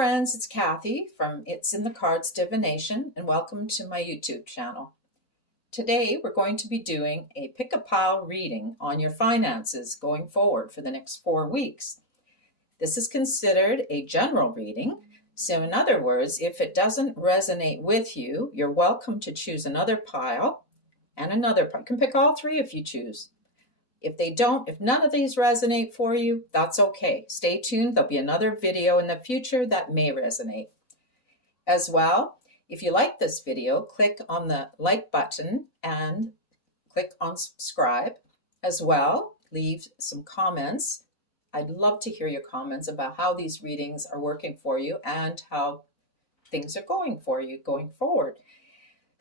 friends, it's Kathy from It's in the Cards Divination, and welcome to my YouTube channel. Today we're going to be doing a pick-a-pile reading on your finances going forward for the next 4 weeks. This is considered a general reading, so in other words, if it doesn't resonate with you, you're welcome to choose another pile and another pile. You can pick all three if you choose. If none of these resonate for you, that's okay. Stay tuned. There'll be another video in the future that may resonate. As well, if you like this video, click on the like button and click on subscribe. As well, leave some comments. I'd love to hear your comments about how these readings are working for you and how things are going for you going forward.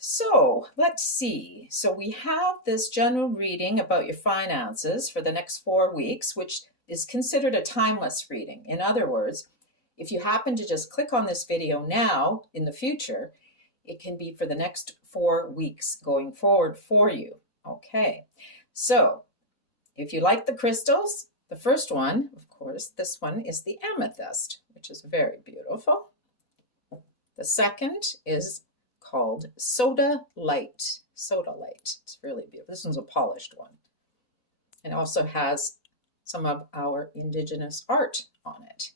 So let's see. So we have this general reading about your finances for the next 4 weeks, which is considered a timeless reading. In other words, if you happen to just click on this video now in the future, it can be for the next 4 weeks going forward for you. Okay, so if you like the crystals, the first one, of course, this one is the amethyst, which is very beautiful. The second is called Sodalite. Sodalite. It's really beautiful. This one's a polished one. And also has some of our Indigenous art on it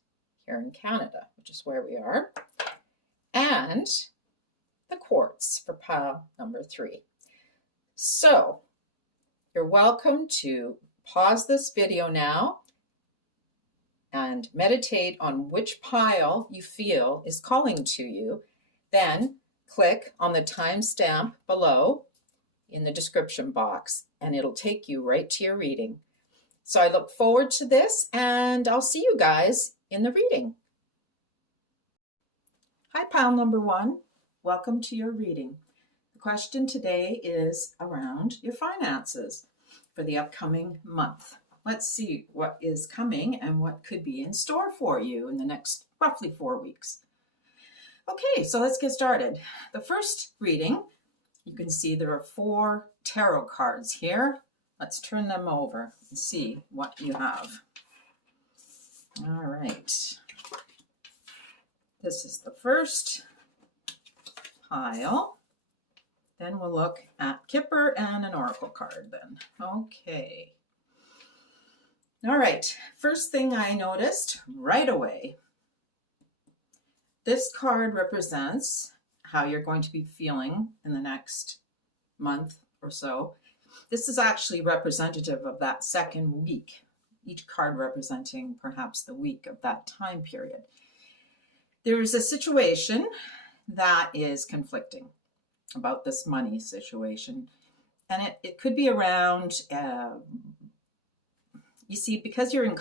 here in Canada, which is where we are. And the quartz for pile number 3. So you're welcome to pause this video now and meditate on which pile you feel is calling to you. Then click on the timestamp below in the description box and it'll take you right to your reading. So I look forward to this and I'll see you guys in the reading. Hi, pile number 1. Welcome to your reading. The question today is around your finances for the upcoming month. Let's see what is coming and what could be in store for you in the next roughly 4 weeks. Okay, so let's get started. The first reading, you can see there are 4 tarot cards here. Let's turn them over and see what you have. All right. This is the first pile. Then we'll look at Kipper and an oracle card then. Okay. All right, first thing I noticed right away, this card represents how you're going to be feeling in the next month or so. This is actually representative of that second week, each card representing perhaps the week of that time period. There's a situation that is conflicting about this money situation. And it could be around, you see, because you're in,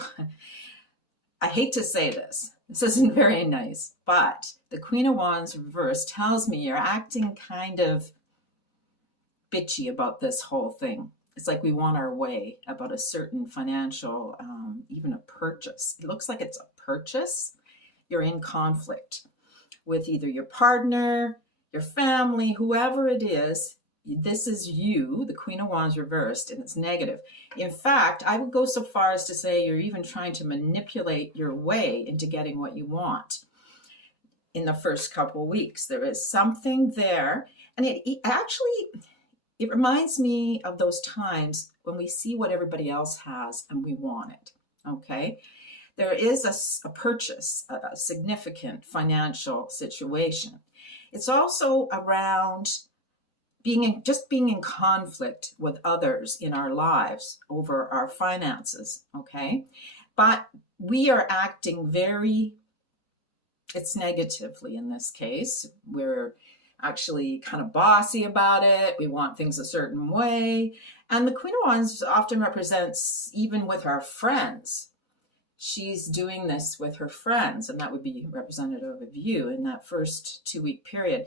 I hate to say this isn't very nice, but the Queen of Wands reverse tells me you're acting kind of bitchy about this whole thing. It's like we want our way about a certain financial, even a purchase. It looks like it's a purchase. You're in conflict with either your partner, your family, whoever it is. This is you, the Queen of Wands reversed, and it's negative. In fact, I would go so far as to say you're even trying to manipulate your way into getting what you want in the first couple of weeks. There is something there, and it reminds me of those times when we see what everybody else has and we want it, okay? There is a purchase, a significant financial situation. It's also around being in conflict with others in our lives over our finances, okay? But we are acting it's negatively in this case. We're actually kind of bossy about it. We want things a certain way. And the Queen of Wands often represents even with our friends. She's doing this with her friends, and that would be representative of you in that first 2-week period.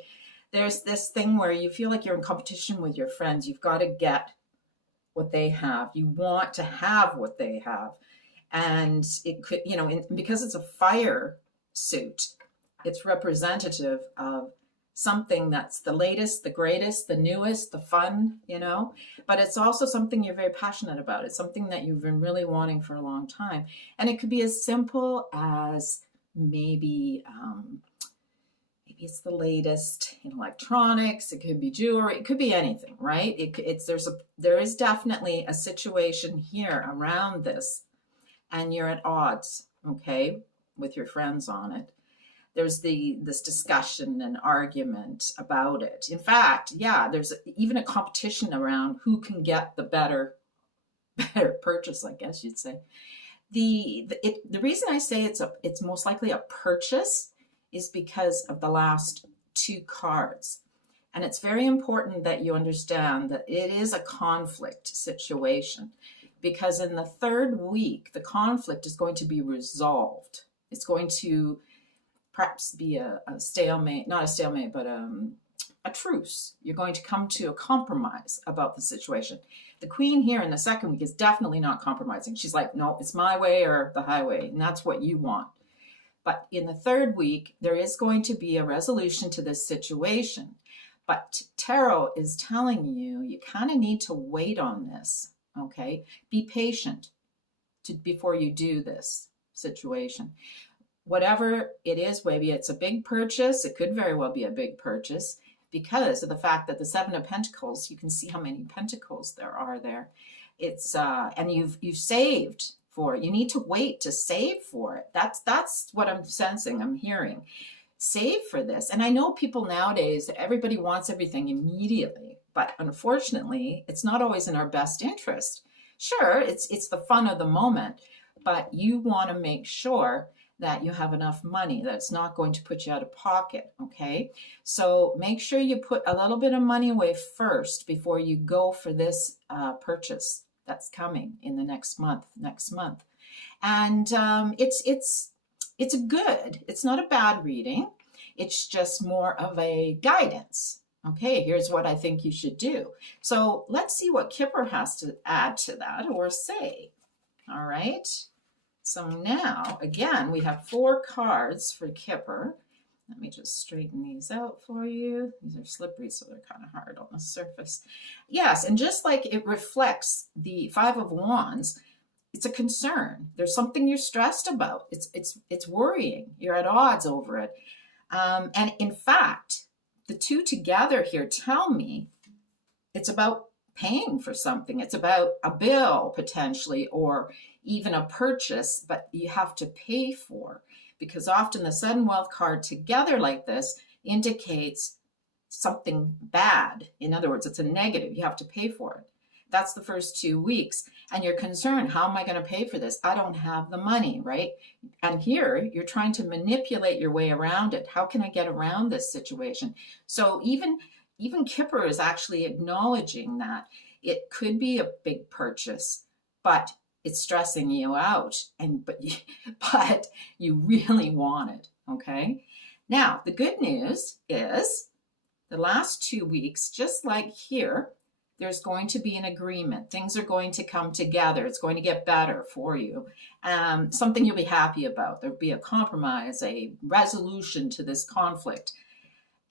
There's this thing where you feel like you're in competition with your friends. You've got to get what they have. You want to have what they have. And it could, because it's a fire suit, it's representative of something that's the latest, the greatest, the newest, the fun, but it's also something you're very passionate about. It's something that you've been really wanting for a long time. And it could be as simple as maybe maybe it's the latest in electronics. It could be jewelry. It could be anything, right? There is definitely a situation here around this, and you're at odds, okay, with your friends on it. There's this discussion and argument about it. In fact, yeah, there's even a competition around who can get the better purchase, I guess you'd say. The reason I say it's most likely a purchase is because of the last two cards. And it's very important that you understand that it is a conflict situation, because in the third week, the conflict is going to be resolved. It's going to perhaps be a stalemate, not a stalemate, but a truce. You're going to come to a compromise about the situation. The queen here in the second week is definitely not compromising. She's like, no, it's my way or the highway, and that's what you want. But in the third week, there is going to be a resolution to this situation. But Tarot is telling you, you kind of need to wait on this, okay? Be patient before you do this situation. Whatever it is, maybe it's a big purchase. It could very well be a big purchase because of the fact that the Seven of Pentacles, you can see how many pentacles there are there. It's and you've saved for it. You need to wait to save for it. That's what I'm sensing, I'm hearing. Save for this. And I know people nowadays, everybody wants everything immediately, but unfortunately, it's not always in our best interest. Sure, it's the fun of the moment, but you want to make sure that you have enough money that's not going to put you out of pocket, okay? So make sure you put a little bit of money away first before you go for this purchase that's coming in the next month. And it's good. It's not a bad reading. It's just more of a guidance. Okay, here's what I think you should do. So let's see what Kipper has to add to that or say. All right. So now, again, we have 4 cards for Kipper. Let me just straighten these out for you. These are slippery, so they're kind of hard on the surface. Yes, and just like it reflects the 5 of Wands, it's a concern. There's something you're stressed about. It's worrying. You're at odds over it. And in fact, the two together here tell me it's about paying for something. It's about a bill potentially, or even a purchase, but you have to pay for, because often the sudden wealth card together like this indicates something bad. In other words, it's a negative. You have to pay for it. That's the first 2 weeks. And you're concerned, how am I going to pay for this? I don't have the money, right? And here you're trying to manipulate your way around it. How can I get around this situation? So even Kipper is actually acknowledging that it could be a big purchase, but it's stressing you out, but you really want it, okay? Now, the good news is the last 2 weeks, just like here, there's going to be an agreement. Things are going to come together. It's going to get better for you. Something you'll be happy about. There'll be a compromise, a resolution to this conflict.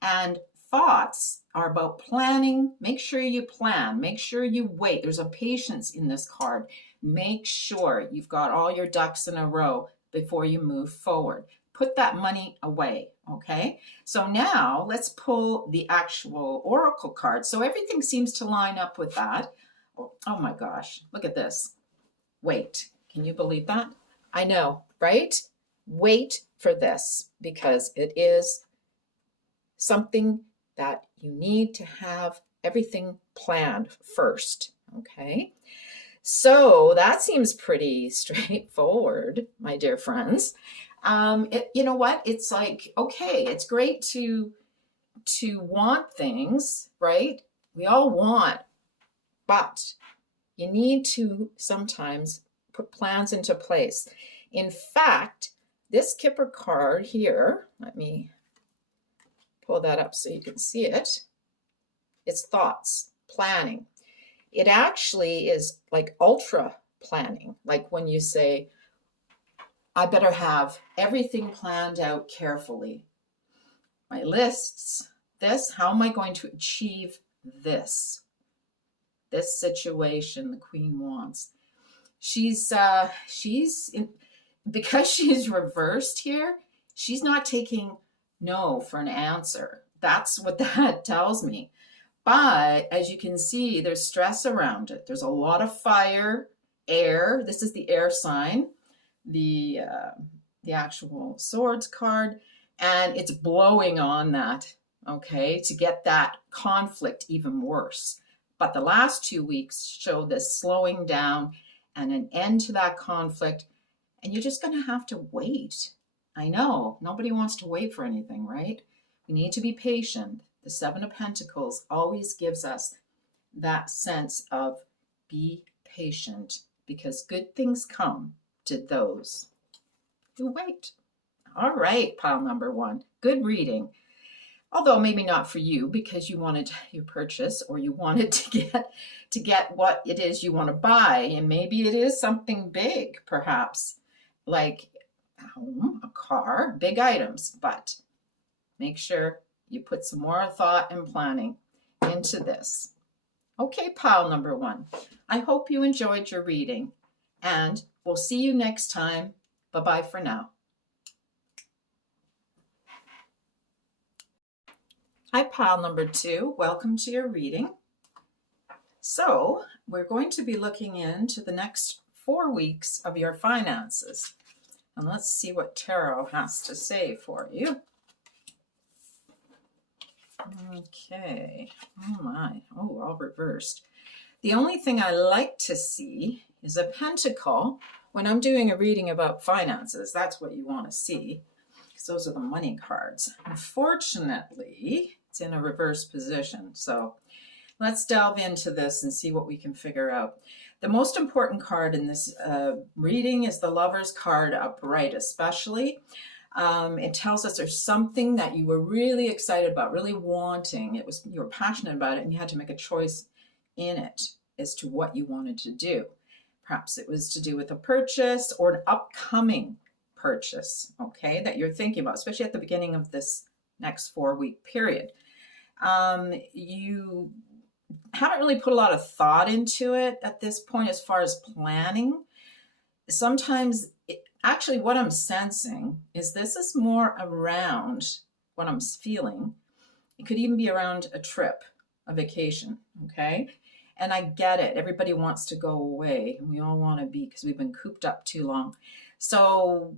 And thoughts are about planning. Make sure you plan. Make sure you wait. There's a patience in this card. Make sure you've got all your ducks in a row before you move forward. Put that money away, okay? So now let's pull the actual oracle card. So everything seems to line up with that. Oh my gosh, look at this. Wait, can you believe that? I know, right? Wait for this, because it is something that you need to have everything planned first, okay? So that seems pretty straightforward, my dear friends. You know what? It's like, okay, it's great to want things, right? We all want, but you need to sometimes put plans into place. In fact, this Kipper card here, let me pull that up so you can see it. It's thoughts, planning. It actually is like ultra planning, like when you say, I better have everything planned out carefully. My lists, how am I going to achieve this situation the Queen wants? Because she's reversed here, She's not taking no for an answer. That's what that tells me. But as you can see, there's stress around it. There's a lot of fire, air. This is the air sign, the actual swords card, and it's blowing on that, okay, to get that conflict even worse. But the last 2 weeks show this slowing down and an end to that conflict, and you're just going to have to wait. I know, nobody wants to wait for anything, right? We need to be patient. The Seven of Pentacles always gives us that sense of be patient, because good things come to those who wait. All right, pile number one. Good reading. Although maybe not for you, because you wanted your purchase, or you wanted to get what it is you want to buy, and maybe it is something big, perhaps like a home, a car, big items. But make sure you put some more thought and planning into this. Okay, pile number one. I hope you enjoyed your reading, and we'll see you next time. Bye-bye for now. Hi, pile number two. Welcome to your reading. So we're going to be looking into the next 4 weeks of your finances. And let's see what tarot has to say for you. Okay. Oh my. Oh, all reversed. The only thing I like to see is a pentacle. When I'm doing a reading about finances, that's what you want to see, because those are the money cards. Unfortunately, it's in a reverse position. So let's delve into this and see what we can figure out. The most important card in this reading is the Lover's card upright, especially. It tells us there's something that you were really excited about, really wanting. You were passionate about it, and you had to make a choice in it as to what you wanted to do. Perhaps it was to do with a purchase or an upcoming purchase, okay, that you're thinking about, especially at the beginning of this next 4-week period. You haven't really put a lot of thought into it at this point as far as planning. Sometimes, actually, what I'm sensing is this is more around what I'm feeling. It could even be around a trip, a vacation, okay? And I get it. Everybody wants to go away, and we all want to be, because we've been cooped up too long. So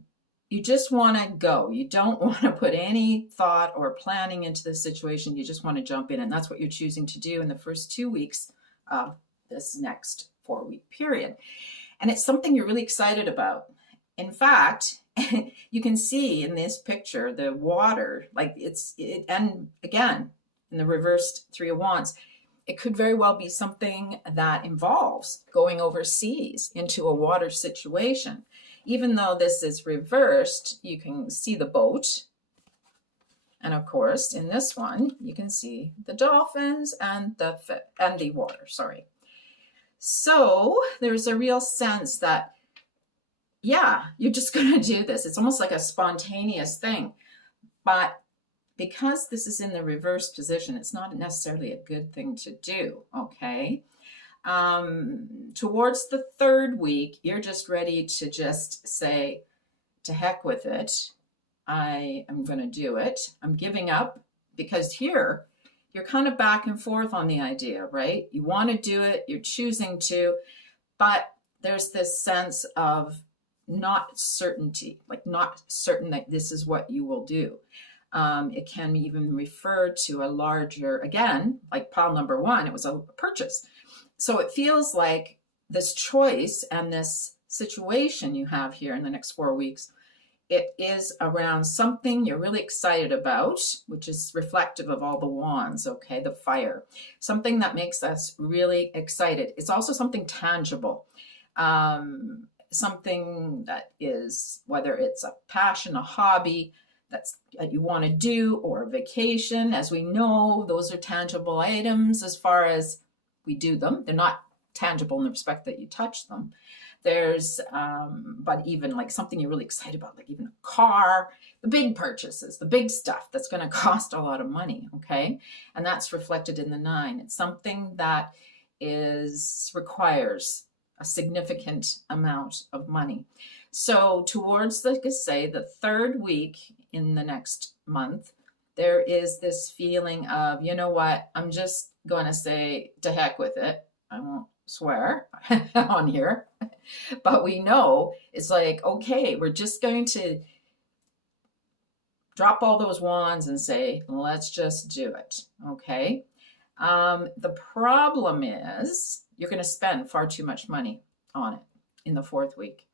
you just want to go. You don't want to put any thought or planning into the situation. You just want to jump in, and that's what you're choosing to do in the first 2 weeks of this next 4-week period. And it's something you're really excited about. In fact, you can see in this picture the water, like and again, in the reversed Three of Wands, it could very well be something that involves going overseas into a water situation. Even though this is reversed, you can see the boat. And of course, in this one, you can see the dolphins and the water, sorry. So there's a real sense that, yeah, you're just going to do this. It's almost like a spontaneous thing. But because this is in the reverse position, it's not necessarily a good thing to do, okay? Towards the 3rd week, you're just ready to just say, to heck with it. I am going to do it. I'm giving up, because here you're kind of back and forth on the idea, right? You want to do it, you're choosing to, but there's this sense of not certainty, like not certain that this is what you will do. It can even refer to a larger, again, like pile number one, it was a purchase. So it feels like this choice and this situation you have here in the next 4 weeks, it is around something you're really excited about, which is reflective of all the wands, okay, the fire. Something that makes us really excited. It's also something tangible. Something that is, whether it's a passion, a hobby that you want to do, or a vacation. As we know, those are tangible items as far as we do them. They're not tangible in the respect that you touch them. There's, but even like something you're really excited about, like even a car, the big purchases, the big stuff that's going to cost a lot of money, okay? And that's reflected in the 9. It's something that requires a significant amount of money. So towards, like I say, the 3rd week, in the next month, there is this feeling of, you know what, I'm just going to say to heck with it. I won't swear on here, but we know it's like, okay, we're just going to drop all those wands and say, let's just do it. Okay. The problem is you're going to spend far too much money on it in the fourth week.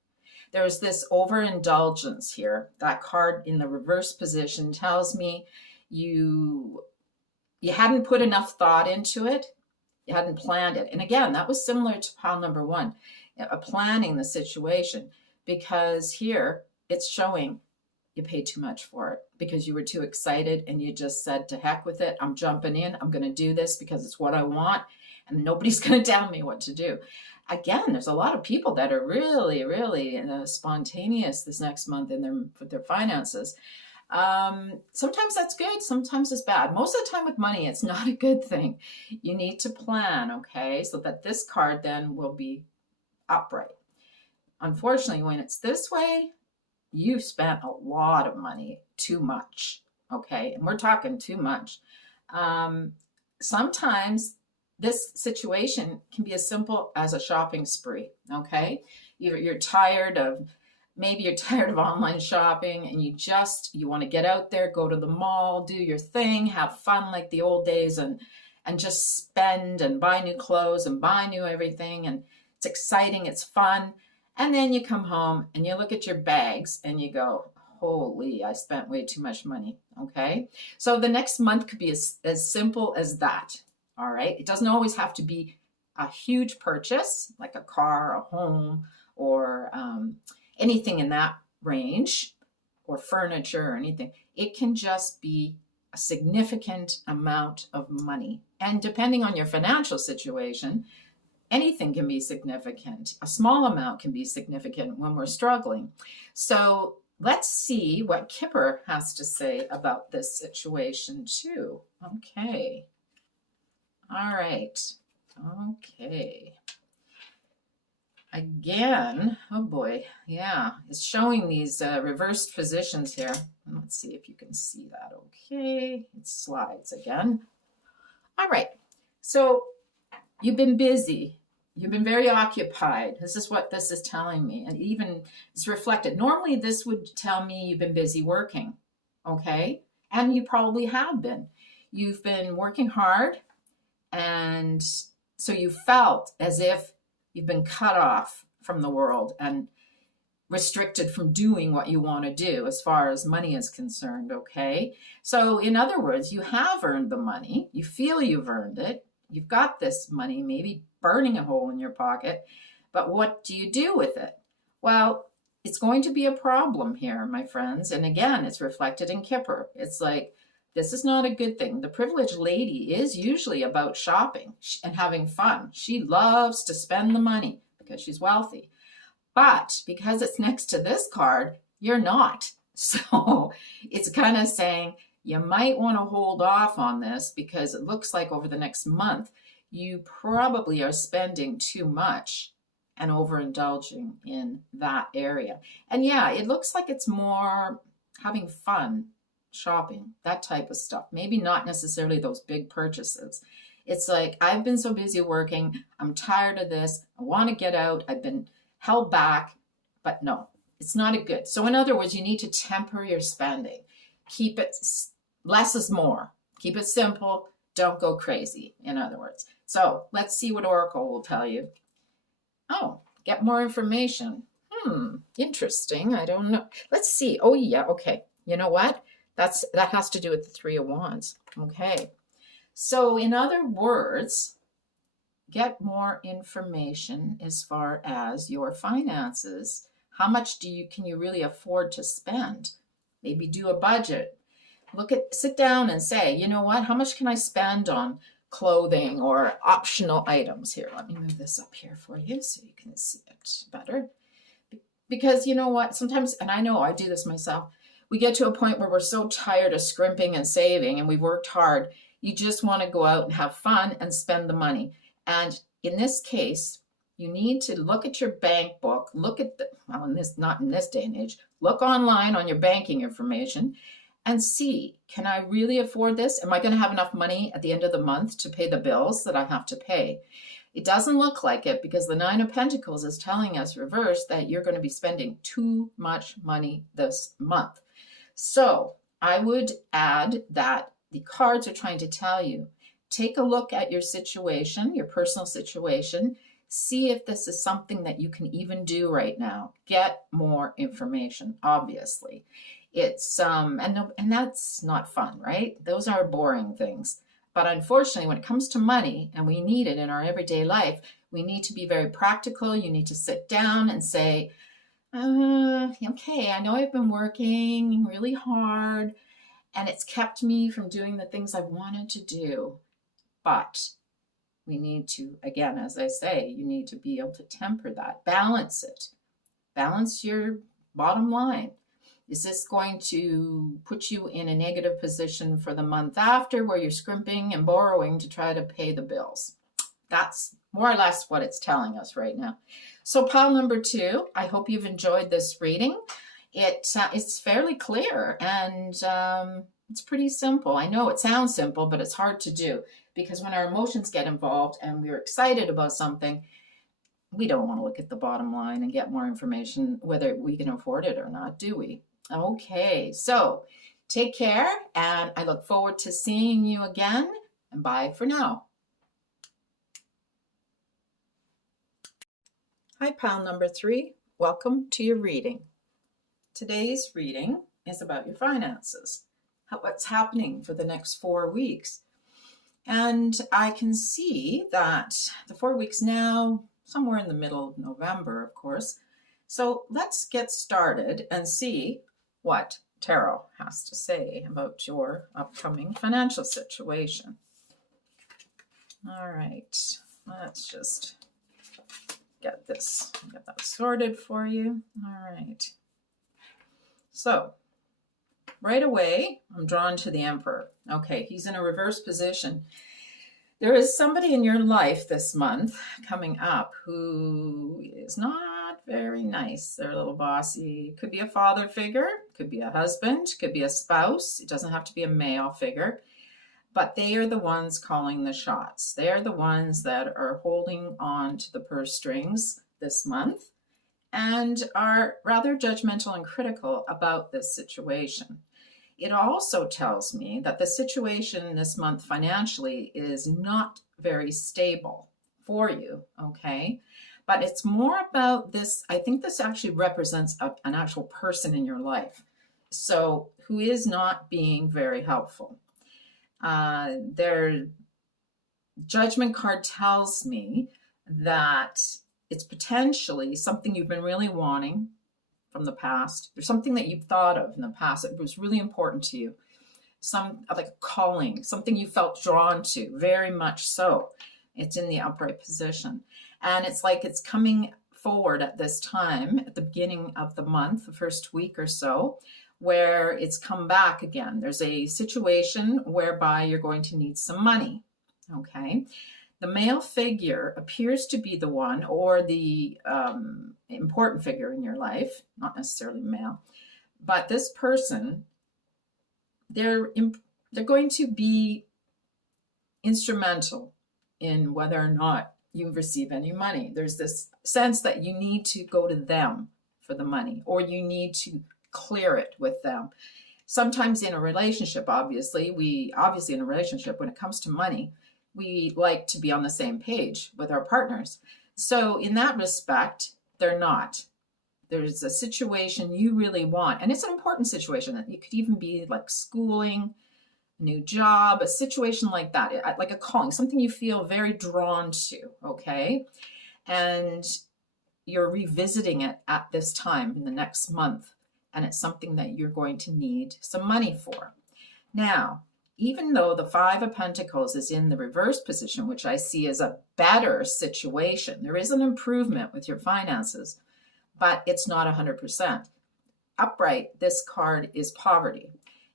There's this overindulgence here. That card in the reverse position tells me you hadn't put enough thought into it. You hadn't planned it. And again, that was similar to pile number one, planning the situation, because here it's showing you paid too much for it because you were too excited and you just said, to heck with it. I'm jumping in. I'm going to do this because it's what I want and nobody's going to tell me what to do. Again, there's a lot of people that are really, really spontaneous this next month in their finances. Sometimes that's good. Sometimes it's bad. Most of the time with money, it's not a good thing. You need to plan, okay, so that this card then will be upright. Unfortunately, when it's this way, you've spent a lot of money, too much, okay? And we're talking too much. Sometimes this situation can be as simple as a shopping spree, okay? You're tired of, maybe you're tired of online shopping and you want to get out there, go to the mall, do your thing, have fun like the old days and just spend and buy new clothes and buy new everything. And it's exciting, it's fun. And then you come home and you look at your bags and you go, holy, I spent way too much money, okay? So the next month could be as simple as that, all right? It doesn't always have to be a huge purchase, like a car, a home, or anything in that range, or furniture or anything. It can just be a significant amount of money. And depending on your financial situation, anything can be significant. A small amount can be significant when we're struggling. So let's see what Kipper has to say about this situation too. Okay. All right. Okay. Again, oh boy, yeah, it's showing these reversed positions here. Let's see if you can see that. Okay, it slides again. All right, so you've been busy. You've been very occupied. This is what this is telling me. And even it's reflected. Normally this would tell me you've been busy working, okay? And you probably have been. You've been working hard, and so you felt as if you've been cut off from the world and restricted from doing what you want to do as far as money is concerned, okay? So in other words, you have earned the money. You feel you've earned it. You've got this money, maybe burning a hole in your pocket, but what do you do with it? Well, it's going to be a problem here, my friends. And again, it's reflected in Kipper. It's like, this is not a good thing. The privileged lady is usually about shopping and having fun. She loves to spend the money because she's wealthy. But because it's next to this card, you're not. So it's kind of saying you might want to hold off on this because it looks like over the next month, you probably are spending too much and overindulging in that area. And yeah, it looks like it's more having fun, shopping, that type of stuff. Maybe not necessarily those big purchases. It's like, I've been so busy working. I'm tired of this. I want to get out. I've been held back, but no, it's not a good. So in other words, you need to temper your spending. Keep it, less is more. Keep it simple. Don't go crazy, in other words. So let's see what Oracle will tell you. Oh, get more information. Interesting. I don't know. Let's see. Oh yeah, okay. You know what? That has to do with the Three of Wands. Okay. So in other words, get more information as far as your finances. How much can you really afford to spend? Maybe do a budget. Sit down and say, you know what? How much can I spend on clothing or optional items? Here, let me move this up here for you so you can see it better. Because you know what? Sometimes, and I know I do this myself, we get to a point where we're so tired of scrimping and saving and we've worked hard. You just want to go out and have fun and spend the money. And in this case, you need to look at your bank book, look at not in this day and age, look online on your banking information and see, can I really afford this? Am I going to have enough money at the end of the month to pay the bills that I have to pay? It doesn't look like it because the Nine of Pentacles is telling us reverse that you're going to be spending too much money this month. So I would add that the cards are trying to tell you, take a look at your situation, your personal situation, see if this is something that you can even do right now. Get more information, obviously. It's and that's not fun, right? Those are boring things. But unfortunately, when it comes to money, and we need it in our everyday life, we need to be very practical. You need to sit down and say, okay, I know I've been working really hard and it's kept me from doing the things I've wanted to do. But we need to, again, as I say, you need to be able to temper that, balance it, balance your bottom line. Is this going to put you in a negative position for the month after where you're scrimping and borrowing to try to pay the bills? That's more or less what it's telling us right now. So pile number 2, I hope you've enjoyed this reading. It's fairly clear and it's pretty simple. I know it sounds simple, but it's hard to do because when our emotions get involved and we're excited about something, we don't want to look at the bottom line and get more information, whether we can afford it or not, do we? Okay, so take care, and I look forward to seeing you again, and bye for now. Hi, pile number 3. Welcome to your reading. Today's reading is about your finances, what's happening for the next 4 weeks. And I can see that the 4 weeks now, somewhere in the middle of November, of course. So let's get started and see what Tarot has to say about your upcoming financial situation. All right, let's just get that sorted for you. All right. So right away, I'm drawn to the Emperor. Okay, he's in a reverse position. There is somebody in your life this month coming up who is not very nice. They're a little bossy. Could be a father figure, could be a husband, could be a spouse. It doesn't have to be a male figure. But they are the ones calling the shots. They are the ones that are holding on to the purse strings this month and are rather judgmental and critical about this situation. It also tells me that the situation this month financially is not very stable for you, okay? But it's more about this. I think this actually represents an actual person in your life, so who is not being very helpful. Their judgment card tells me that it's potentially something you've been really wanting from the past. There's something that you've thought of in the past that was really important to you. Like a calling, something you felt drawn to, very much so. It's in the upright position. And it's like it's coming forward at this time, at the beginning of the month, the first week or so, where it's come back again. There's a situation whereby you're going to need some money, okay? The male figure appears to be the one, or the important figure in your life, not necessarily male, but this person, they're going to be instrumental in whether or not you receive any money. There's this sense that you need to go to them for the money, or you need to clear it with them. Sometimes in a relationship, obviously in a relationship, when it comes to money, we like to be on the same page with our partners. So in that respect, they're not. There's a situation you really want, and it's an important situation. It could even be like schooling, a new job, a situation like that, like a calling, something you feel very drawn to, okay? And you're revisiting it at this time in the next month, and it's something that you're going to need some money for. Now, even though the Five of Pentacles is in the reverse position, which I see as a better situation, there is an improvement with your finances, but it's not 100%. Upright, this card is poverty.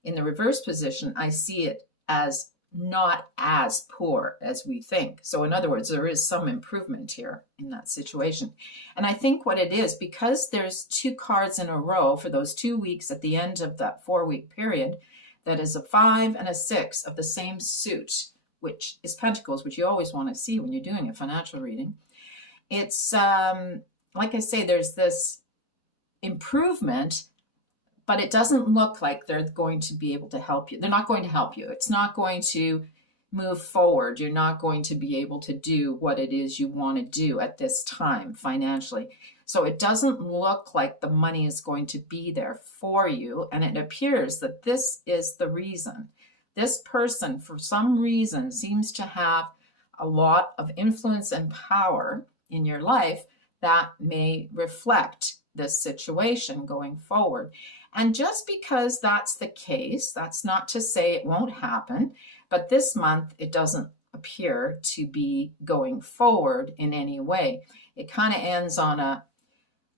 In the reverse position, I see it as not as poor as we think. So in other words, there is some improvement here in that situation. And I think what it is, because there's 2 cards in a row for those 2 weeks at the end of that 4-week period, that is a 5 and a 6 of the same suit, which is Pentacles, which you always want to see when you're doing a financial reading. It's, like I say, there's this improvement, but it doesn't look like they're going to be able to help you. They're not going to help you. It's not going to move forward. You're not going to be able to do what it is you want to do at this time financially. So it doesn't look like the money is going to be there for you. And it appears that this is the reason. This person, for some reason, seems to have a lot of influence and power in your life that may reflect this situation going forward. And just because that's the case, that's not to say it won't happen, but this month it doesn't appear to be going forward in any way. It kind of ends on a,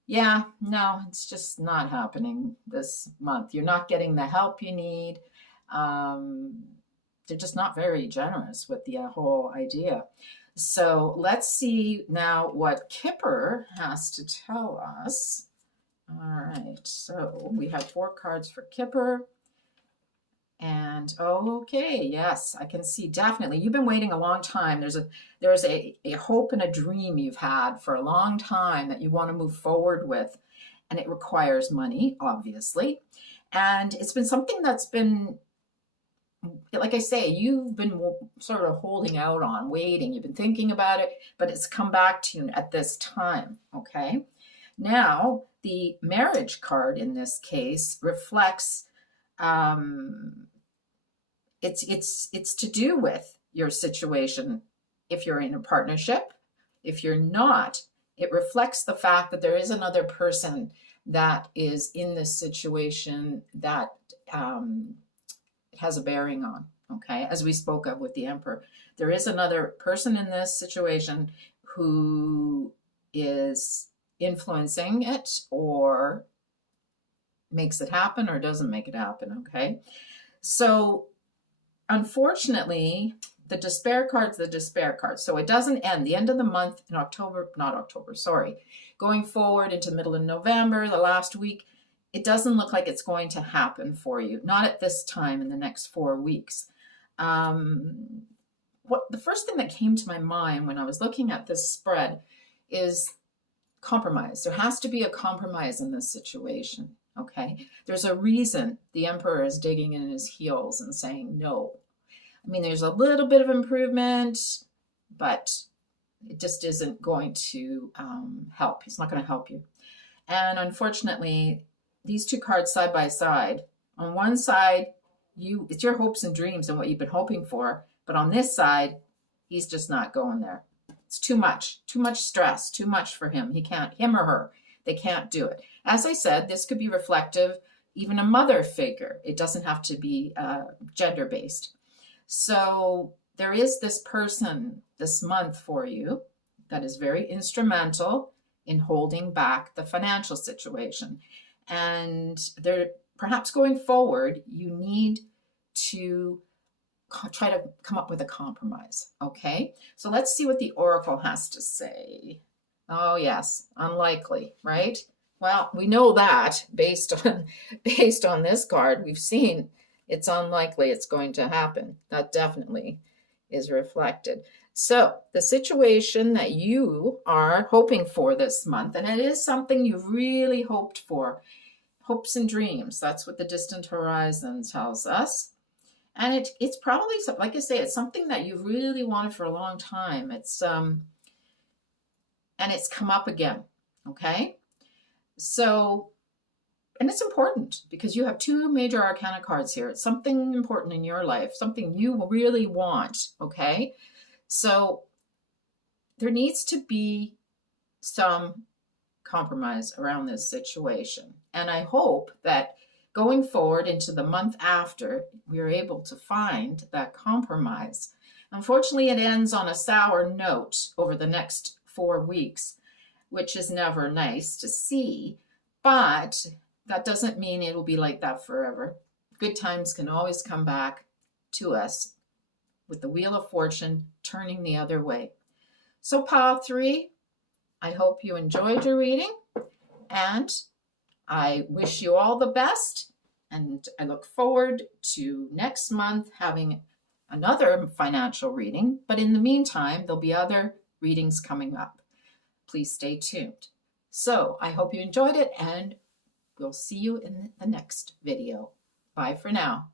yeah, no, it's just not happening this month. You're not getting the help you need. They're just not very generous with the whole idea. So let's see now what Kipper has to tell us. All right, so we have 4 cards for Kipper. And okay, yes, I can see definitely. You've been waiting a long time. There's a hope and a dream you've had for a long time that you want to move forward with. And it requires money, obviously. And it's been something that's been, like I say, you've been sort of holding out on, waiting. You've been thinking about it, but it's come back to you at this time, okay? Now, the marriage card in this case reflects, it's to do with your situation. If you're in a partnership, if you're not, it reflects the fact that there is another person that is in this situation that it has a bearing on, okay? As we spoke of with the Emperor, there is another person in this situation who is influencing it or makes it happen or doesn't make it happen, okay? So unfortunately, the despair card's the despair card. So it doesn't end. The end of the month in going forward into middle of November, the last week, it doesn't look like it's going to happen for you. Not at this time in the next 4 weeks. The first thing that came to my mind when I was looking at this spread is compromise. There has to be a compromise in this situation, okay? There's a reason the Emperor is digging in his heels and saying no. I mean, there's a little bit of improvement, but it just isn't going to help. It's not going to help you. And unfortunately, these 2 cards side by side, on one side, it's your hopes and dreams and what you've been hoping for, but on this side, he's just not going there. It's too much stress, too much for him. Him or her, they can't do it. As I said, this could be reflective, even a mother figure. It doesn't have to be gender-based. So there is this person this month for you that is very instrumental in holding back the financial situation. And perhaps going forward, you need to try to come up with a compromise, okay? So let's see what the Oracle has to say. Oh yes, unlikely, right? Well, we know that based on this card. We've seen it's unlikely it's going to happen. That definitely is reflected. So the situation that you are hoping for this month, and it is something you've really hoped for, hopes and dreams. That's what the distant horizon tells us. And it's probably, like I say, it's something that you've really wanted for a long time. And it's come up again, okay? So, and it's important because you have 2 major arcana cards here. It's something important in your life, something you really want, okay? So there needs to be some compromise around this situation. And I hope that going forward into the month after, we're able to find that compromise. Unfortunately, it ends on a sour note over the next 4 weeks, which is never nice to see, but that doesn't mean it'll be like that forever. Good times can always come back to us with the Wheel of Fortune turning the other way. So pile 3, I hope you enjoyed your reading, and I wish you all the best, and I look forward to next month having another financial reading, but in the meantime, there'll be other readings coming up. Please stay tuned. So I hope you enjoyed it, and we'll see you in the next video. Bye for now.